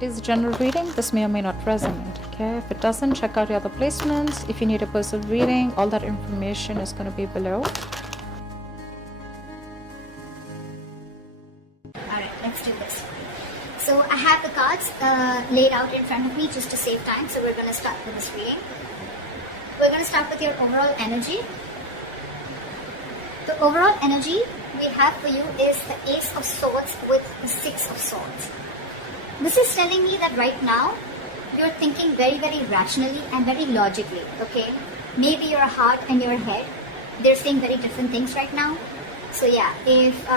It is a general reading. This may or may not resonate. Okay, if it doesn't, check out your other placements. If you need a personal reading, all that information is going to be below. Alright, let's do this. So I have the cards laid out in front of me just to save time. So we're going to start with this reading. We're going to start with your overall energy. The overall energy we have for you is the Ace of Swords with the Six of Swords. This is telling me that right now you're thinking very, very rationally and very logically, okay? Maybe your heart and your head, they're saying very different things right now. So yeah, if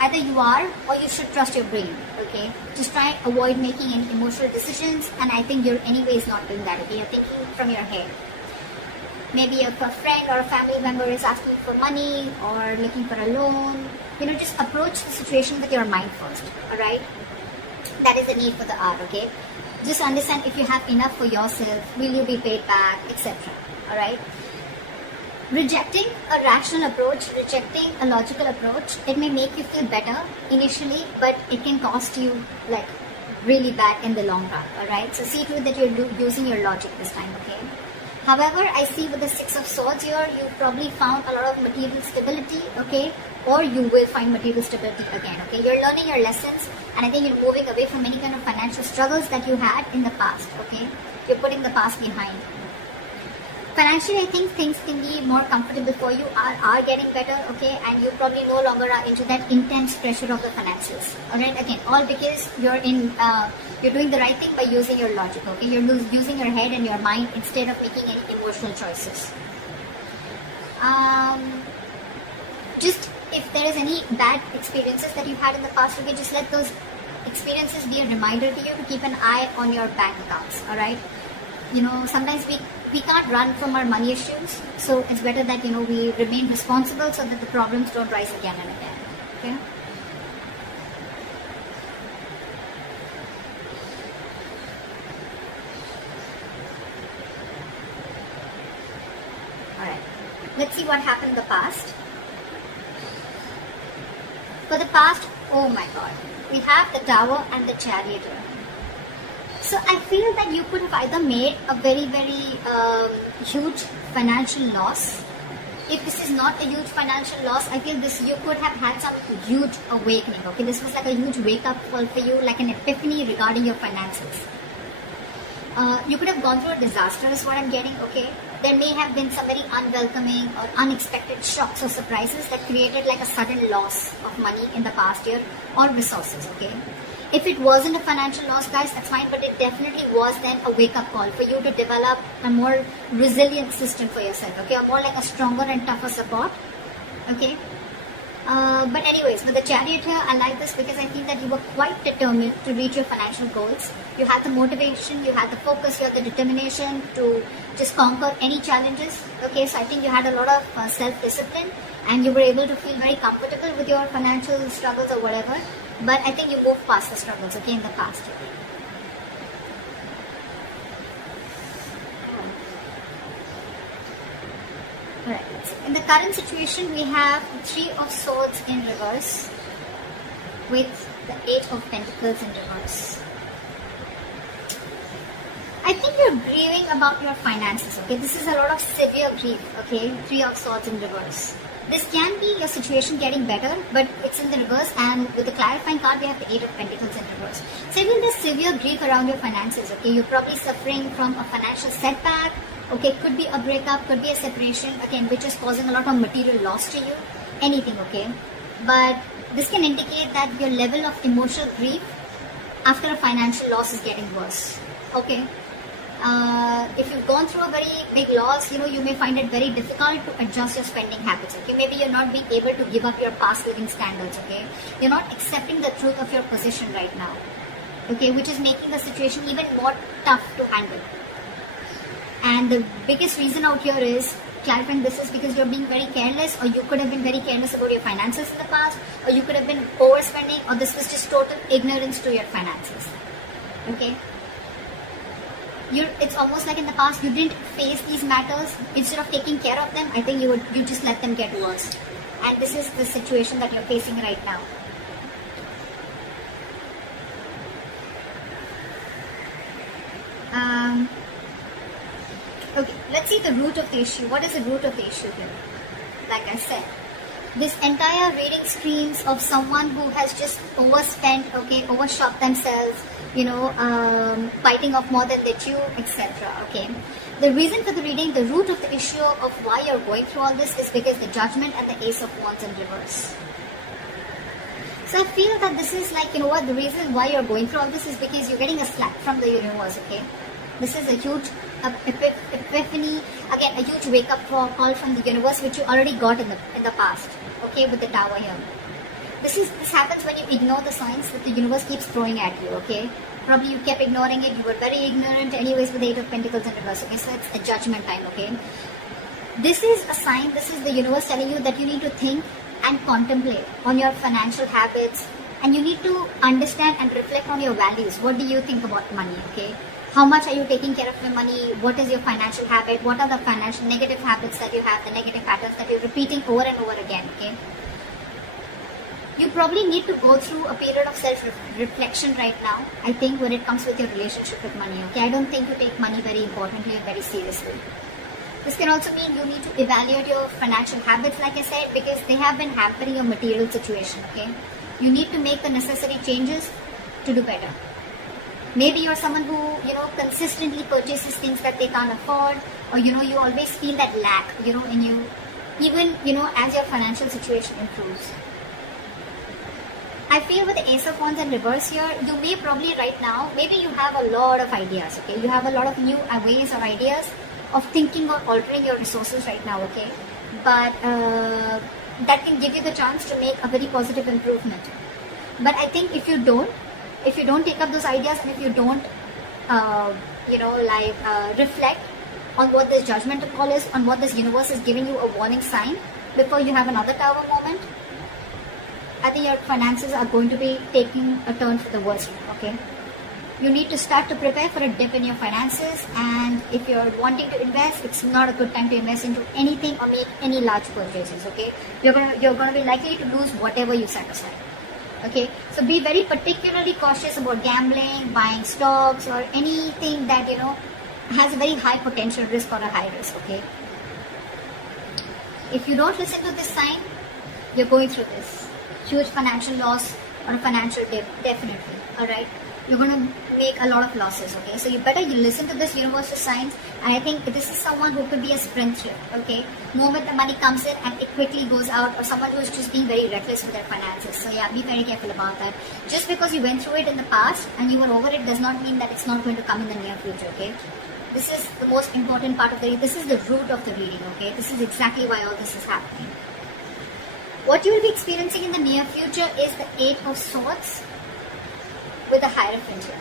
either you are or you should trust your brain, okay? Just try and avoid making any emotional decisions, and I think you're anyways not doing that, okay? You're thinking from your head. Maybe a friend or a family member is asking for money or looking for a loan. You know, just approach the situation with your mind first, alright? That is the need for the hour, okay? Just understand if you have enough for yourself, will you be paid back, etc. Alright? Rejecting a rational approach, rejecting a logical approach, it may make you feel better initially, but it can cost you like really bad in the long run, alright? So see to it that you're using your logic this time, okay? However, I see with the Six of Swords here, you probably found a lot of material stability, okay? Or you will find material stability again, okay? You're learning your lessons, and I think you're moving away from any kind of financial struggles that you had in the past, okay? You're putting the past behind. Financially, I think things can be more comfortable for you, are getting better, okay? And you probably no longer are into that intense pressure of the finances, alright? Again, all because you're doing the right thing by using your logic, okay? You're using your head and your mind instead of making any emotional choices. Just if there is any bad experiences that you've had in the past, okay, just let those experiences be a reminder to you to keep an eye on your bank accounts, alright? You know, sometimes we can't run from our money issues, so it's better that, you know, we remain responsible so that the problems don't rise again and again, okay? Alright, let's see what happened in the past. For the past, oh my god, we have the Tower and the Chariot here. So I feel that you could have either made a very, very huge financial loss. If this is not a huge financial loss, I feel you could have had some huge awakening, okay? This was like a huge wake-up call for you, like an epiphany regarding your finances. You could have gone through a disaster is what I'm getting, okay? There may have been some very unwelcoming or unexpected shocks or surprises that created like a sudden loss of money in the past year or resources, okay? If it wasn't a financial loss, guys, that's fine, but it definitely was then a wake-up call for you to develop a more resilient system for yourself, okay? Or more like a stronger and tougher support, okay? But anyways, with the Chariot here, I like this because I feel that you were quite determined to reach your financial goals. You had the motivation, you had the focus, you had the determination to just conquer any challenges, okay? So I think you had a lot of self-discipline, and you were able to feel very comfortable with your financial struggles or whatever. But I think you moved past the struggles, okay, in the past year. Alright, in the current situation, we have the Three of Swords in reverse with the Eight of Pentacles in reverse. I think you're grieving about your finances, okay? This is a lot of severe grief, okay? Three of Swords in reverse. This can be your situation getting better, but it's in the reverse, and with the clarifying card, we have the Eight of Pentacles in reverse. So even there's severe grief around your finances, okay? You're probably suffering from a financial setback, okay? Could be a breakup, could be a separation, again, which is causing a lot of material loss to you. Anything, okay? But this can indicate that your level of emotional grief after a financial loss is getting worse, okay? If you've gone through a very big loss, you know, you may find it very difficult to adjust your spending habits, okay? Maybe you're not being able to give up your past living standards, okay? You're not accepting the truth of your position right now, okay? Which is making the situation even more tough to handle. And the biggest reason out here is, clarifying this is because you're being very careless, or you could have been very careless about your finances in the past, or you could have been overspending, or this was just total ignorance to your finances, okay? It's almost like in the past you didn't face these matters. Instead of taking care of them, I think you just let them get worse. And this is the situation that you're facing right now. Okay, let's see the root of the issue. What is the root of the issue here? Like I said, this entire reading screams of someone who has just overspent, okay, overshot themselves, biting off more than they chew, etc. Okay. The reason for the reading, the root of the issue of why you're going through all this is because the Judgment and the Ace of Wands in reverse. So I feel that this is like, the reason why you're going through all this is because you're getting a slap from the universe, okay? This is a huge epiphany, again, a huge wake-up call from the universe, which you already got in the past, okay, with the Tower here. This happens when you ignore the signs that the universe keeps throwing at you, okay? Probably you kept ignoring it, you were very ignorant anyways with the Eight of Pentacles in reverse, okay? So it's a judgment time, okay? This is a sign, this is the universe telling you that you need to think and contemplate on your financial habits, and you need to understand and reflect on your values. What do you think about money, okay? How much are you taking care of your money? What is your financial habit? What are the financial negative habits that you have, the negative patterns that you're repeating over and over again, okay? You probably need to go through a period of self-reflection right now, I think, when it comes with your relationship with money, okay? I don't think you take money very importantly and very seriously. This can also mean you need to evaluate your financial habits, like I said, because they have been hampering your material situation, okay? You need to make the necessary changes to do better. Maybe you're someone who, consistently purchases things that they can't afford, or, you always feel that lack, in you, even, as your financial situation improves. I feel with the Ace of Wands in reverse here, you may probably right now, maybe you have a lot of ideas, okay? You have a lot of new ways or ideas of thinking or altering your resources right now, okay? But that can give you the chance to make a very positive improvement. But I think if you don't take up those ideas, and if you don't, reflect on what this judgment call is, on what this universe is giving you a warning sign before you have another Tower moment, I think your finances are going to be taking a turn for the worse, okay? You need to start to prepare for a dip in your finances, and if you're wanting to invest, it's not a good time to invest into anything or make any large purchases, okay? You're gonna be likely to lose whatever you set aside. Okay, so be very particularly cautious about gambling, buying stocks, or anything that has a very high potential risk or a high risk. Okay, if you don't listen to this sign, you're going through this huge financial loss or a financial dip, definitely. All right, you're going to make a lot of losses. Okay, so you listen to this universal signs, and I think this is someone who could be a spendthrift. Okay, moment the money comes in and it quickly goes out, or someone who is just being very reckless with their finances. So yeah, be very careful about that. Just because you went through it in the past and you were over it does not mean that it's not going to come in the near future. Okay, this is the most important part of the reading. This is the root of the reading. Okay, this is exactly why all this is happening. What you will be experiencing in the near future is the Eight of Swords with a Hierophant here.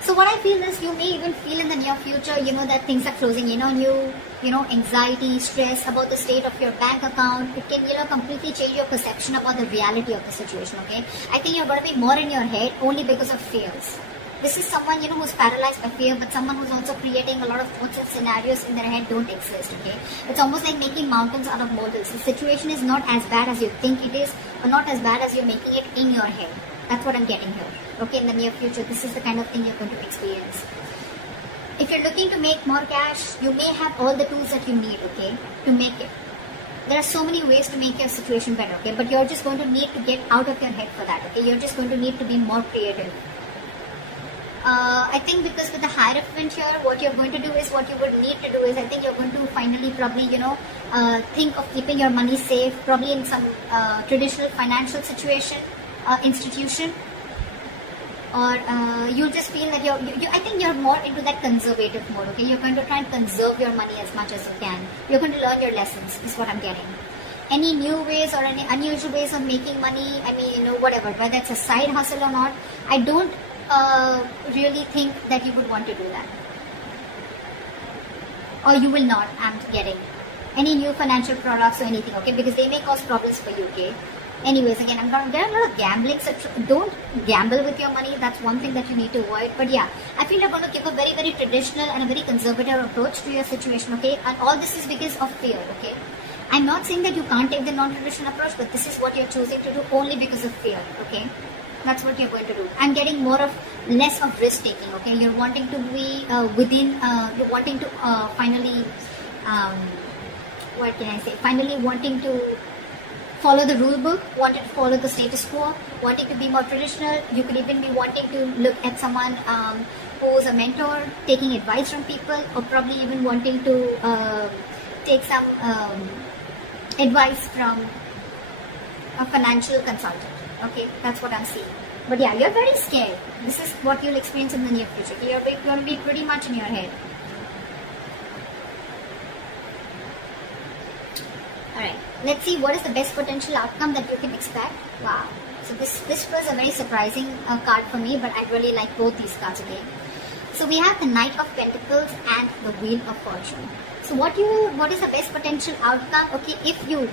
So what I feel is you may even feel in the near future, that things are closing in on you, anxiety, stress about the state of your bank account. It can, completely change your perception about the reality of the situation, okay? I think you're going to be more in your head only because of fears. This is someone, who's paralyzed by fear, but someone who's also creating a lot of thoughts and scenarios in their head don't exist, okay? It's almost like making mountains out of molehills. The situation is not as bad as you think it is, or not as bad as you're making it in your head. That's what I'm getting here. Okay, in the near future, this is the kind of thing you're going to experience. If you're looking to make more cash, you may have all the tools that you need, okay, to make it. There are so many ways to make your situation better, okay, but you're just going to need to get out of your head for that, okay? You're just going to need to be more creative. I think because with the Hierophant here, what you're going to do is, what you would need to do is, I think you're going to finally probably, think of keeping your money safe, probably in some traditional financial institution, or you'll just feel that I think you're more into that conservative mode, okay? You're going to try and conserve your money as much as you can. You're going to learn your lessons, is what I'm getting. Any new ways or any unusual ways of making money, I mean, whatever, whether it's a side hustle or not, I don't really think that you would want to do that. Or you will not, I'm getting. Any new financial products or anything, okay? Because they may cause problems for you, okay? Anyways, again, there are a lot of gambling, so don't gamble with your money. That's one thing that you need to avoid. But yeah, I feel you're going to give a very, very traditional and a very conservative approach to your situation, okay? And all this is because of fear, okay? I'm not saying that you can't take the non-traditional approach, but this is what you're choosing to do only because of fear, okay? That's what you're going to do. I'm getting less of risk taking. Okay, you're wanting to be you're wanting to finally, what can I say? Finally wanting to follow the rule book, wanting to follow the status quo, wanting to be more traditional. You could even be wanting to look at someone who's a mentor, taking advice from people, or probably even wanting to take some advice from a financial consultant. Okay, that's what I'm seeing. But yeah, you're very scared. This is what you'll experience in the near future. You're going to be pretty much in your head. Alright, let's see what is the best potential outcome that you can expect. Wow. So this was a very surprising card for me, but I really like both these cards again. So we have the Knight of Pentacles and the Wheel of Fortune. So what is the best potential outcome? Okay, if you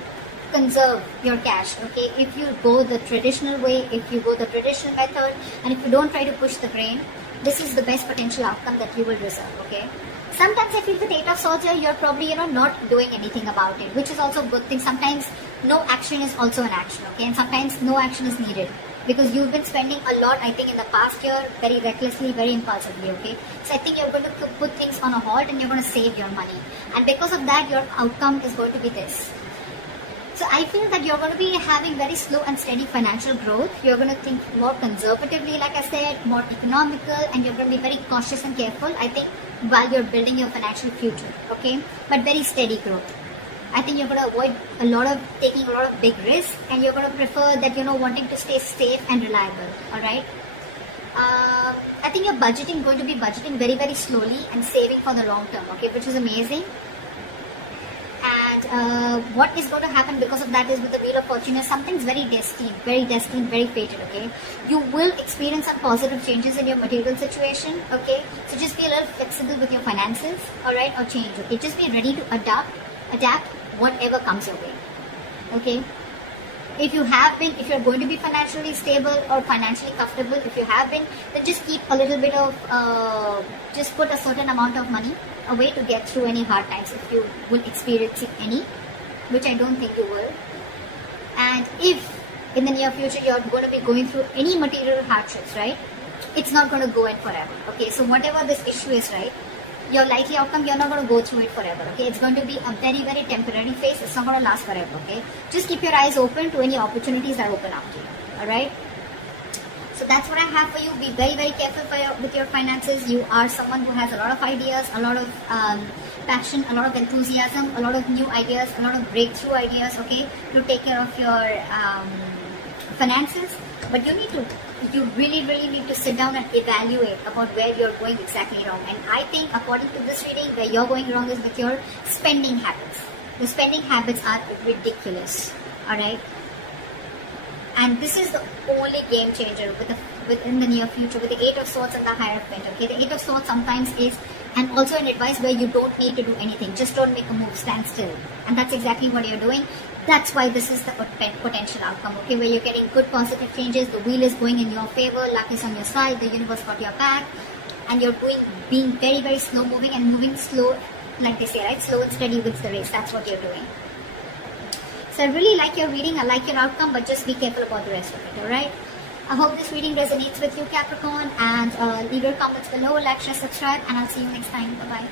conserve your cash, okay, if you go the traditional way, if you go the traditional method, and if you don't try to push the grain, this is the best potential outcome that you will reserve. Okay, sometimes I feel with 8 of Swords here, you're probably not doing anything about it, which is also a good thing. Sometimes no action is also an action, okay, and sometimes no action is needed because you've been spending a lot, I think, in the past year, very recklessly, very impulsively. Okay, so I think you're going to put things on a halt and you're going to save your money, and because of that your outcome is going to be this. So I feel that you're going to be having very slow and steady financial growth. You're going to think more conservatively, like I said, more economical, and you're going to be very cautious and careful, I think, while you're building your financial future, okay? But very steady growth. I think you're going to avoid taking a lot of big risks, and you're going to prefer that, wanting to stay safe and reliable, alright? I think you're going to be budgeting very, very slowly and saving for the long term, okay? Which is amazing. And what is going to happen because of that is with the Wheel of Fortune is something's very destined, very fated, okay? You will experience some positive changes in your material situation, okay? So just be a little flexible with your finances, alright, or change, okay? Just be ready to adapt whatever comes your way, okay? If you're going to be financially stable or financially comfortable, if you have been, then just keep a little bit of, just put a certain amount of money away to get through any hard times if you will experience any, which I don't think you will. And if in the near future you're going to be going through any material hardships, right, it's not going to go in forever, okay? So whatever this issue is, right, your likely outcome, you're not going to go through it forever, okay? It's going to be a very, very temporary phase. It's not going to last forever, okay? Just keep your eyes open to any opportunities that open up to you, alright? So that's what I have for you. Be very, very careful with your finances. You are someone who has a lot of ideas, a lot of passion, a lot of enthusiasm, a lot of new ideas, a lot of breakthrough ideas, okay, to take care of your finances. But you really, really need to sit down and evaluate about where you're going exactly wrong. And I think according to this reading, where you're going wrong is with your spending habits. The spending habits are ridiculous, alright? And this is the only game changer within the near future with the 8 of Swords and the Hierophant, okay? The 8 of Swords sometimes is, and also an advice where you don't need to do anything. Just don't make a move, stand still. And that's exactly what you're doing. That's why this is the potential outcome, okay? Where you're getting good positive changes, the wheel is going in your favor, luck is on your side, the universe got your back, and you're being very, very slow moving and moving slow, like they say, right? Slow and steady wins the race. That's what you're doing. So I really like your reading, I like your outcome, but just be careful about the rest of it, alright? I hope this reading resonates with you, Capricorn, and leave your comments below, like, share, subscribe, and I'll see you next time. Bye-bye.